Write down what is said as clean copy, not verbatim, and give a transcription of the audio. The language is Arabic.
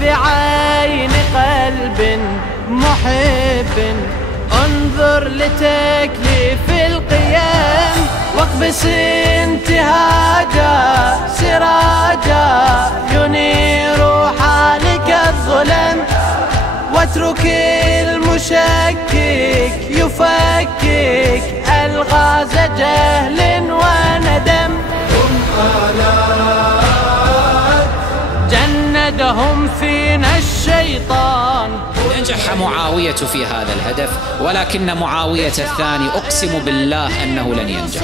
بعين قلب محب، انظر لتكليف القيم واقبس انتهاجا سراجا ينير حالك الظلم، واترك المشكك يفكك ألغاز جهل وندم. هم آلات جندهم فينا الشيطان. نجح معاوية في هذا الهدف، ولكن معاوية الثاني أقسم بالله أنه لن ينجح.